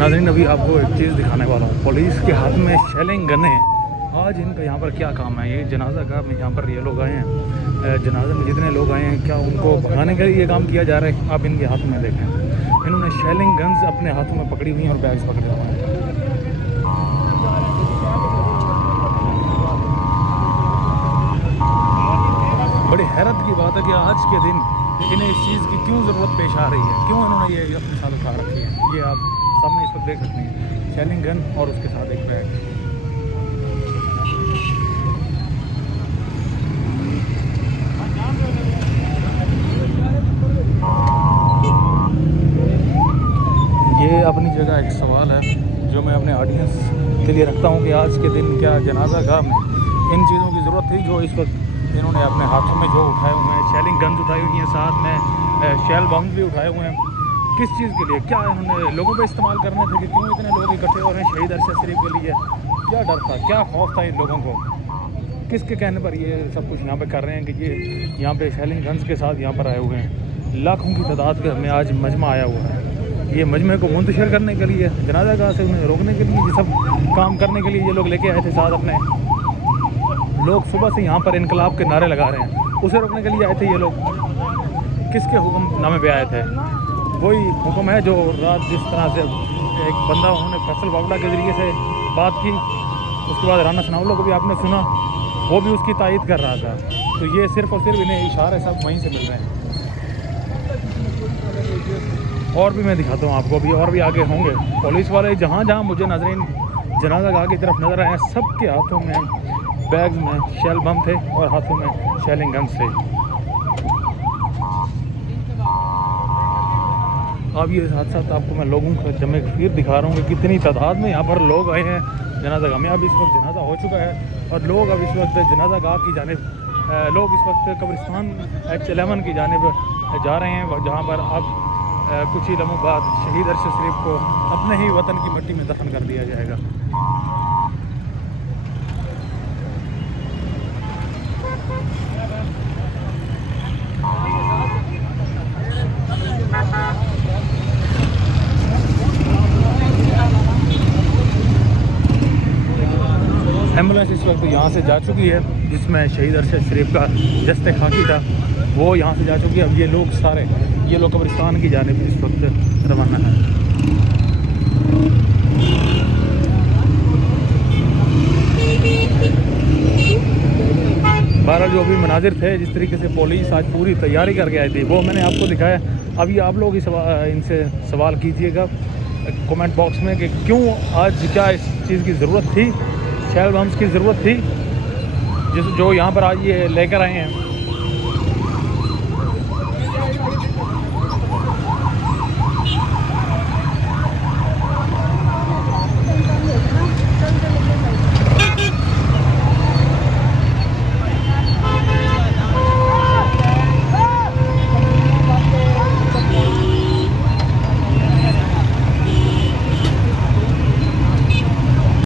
नाज़रीन अभी आपको एक चीज़ दिखाने वाला हूँ। पुलिस के हाथ में शेलिंग गन है। आज इनका यहाँ पर क्या काम है? ये जनाजा का में यहाँ पर ये लोग आए हैं। जनाजे में जितने लोग आए हैं क्या उनको भगाने के लिए ये काम किया जा रहा है? आप इनके हाथ में देखें, इन्होंने शेलिंग गन्स अपने हाथों में पकड़ी हुई हैं और बैग्स पकड़े हुए हैं। बड़ी हैरत की बात है कि आज के दिन इन्हें इस चीज़ की क्यों ज़रूरत पेश आ रही है, क्यों इन्होंने ये अपने साथ उठा रखी है। ये आप सामने इस वक्त देख सकते हैं, शेलिंग गन और उसके साथ एक बैग। ये अपनी जगह एक सवाल है जो मैं अपने ऑडियंस के लिए रखता हूँ कि आज के दिन क्या जनाजा गाह में इन चीज़ों की ज़रूरत थी जो इस वक्त इन्होंने अपने हाथों में जो उठाए हुए हैं। शेलिंग गन्स उठाई हुई हैं, साथ में शेल बम्स भी उठाए हुए हैं। किस चीज़ के लिए? क्या इन्होंने लोगों पे इस्तेमाल करने थे कि क्यों इतने लोग इकट्ठे हो रहे हैं शहीद अरशद शरीफ के लिए? क्या डर था, क्या खौफ था इन लोगों को? किसके कहने पर ये सब कुछ यहाँ पे कर रहे हैं कि ये यहाँ पे शेलिंग गन्स के साथ यहाँ पर आए हुए हैं? लाखों की तादाद में आज मजमा आया हुआ है। ये मजमे को मुंतशिर करने के लिए, जनाजा गाह से उन्हें रोकने के लिए, ये सब काम करने के लिए ये लोग लेके आए थे साथ अपने। लोग सुबह से यहाँ पर इनकलाब के नारे लगा रहे हैं, उसे रोकने के लिए आए थे ये लोग। किसके हुक्मनामे पे आए थे? वही हुक्म है जो रात जिस तरह से एक बंदा उन्होंने फैसल वावड़ा के ज़रिए से बात की, उसके बाद राना सनाउल्लाह को भी आपने सुना, वो भी उसकी तायद कर रहा था। तो ये सिर्फ़ और सिर्फ इन्हें इशारे सब वहीं से मिल रहे हैं। और भी मैं दिखाता हूँ आपको, अभी और भी आगे होंगे पुलिस वाले। जहाँ जहाँ मुझे नाज़रीन जनाजा गाह की तरफ नज़र आए, सबके हाथों में बैग्स में शेल बम थे और हाथों में शेलिंग गन्स थे। अब ये साथ साथ आपको मैं लोगों का जमे फिर दिखा रहा हूँ कि कितनी तादाद में यहाँ पर लोग आए हैं जनाजा गाह में। अब इस वक्त जनाजा हो चुका है और लोग अब इस वक्त जनाजा गाह की जानिब, लोग इस वक्त कब्रिस्तान H11 की जानिब जा रहे हैं, जहाँ पर अब कुछ ही लम्हों बाद शहीद अरशद शरीफ को अपने ही वतन की मिट्टी में दफन कर दिया जाएगा। एम्बुलेंस इस वक्त यहाँ से जा चुकी है, जिसमें शहीद अरशद शरीफ का जस्ते खाकी था, वो यहाँ से जा चुकी है। अब ये लोग सारे ये लोग कब्रिस्तान की जानिब इस वक्त रवाना है। बहरहाल जो भी मनाजिर थे, जिस तरीके से पुलिस आज पूरी तैयारी करके आई थी, वो मैंने आपको दिखाया। अभी आप लोग इनसे सवाल कीजिएगा कमेंट बॉक्स में कि क्यों आज, क्या इस चीज़ की ज़रूरत थी, शेल बम्स की ज़रूरत थी जो यहाँ पर आज ये लेकर आए हैं।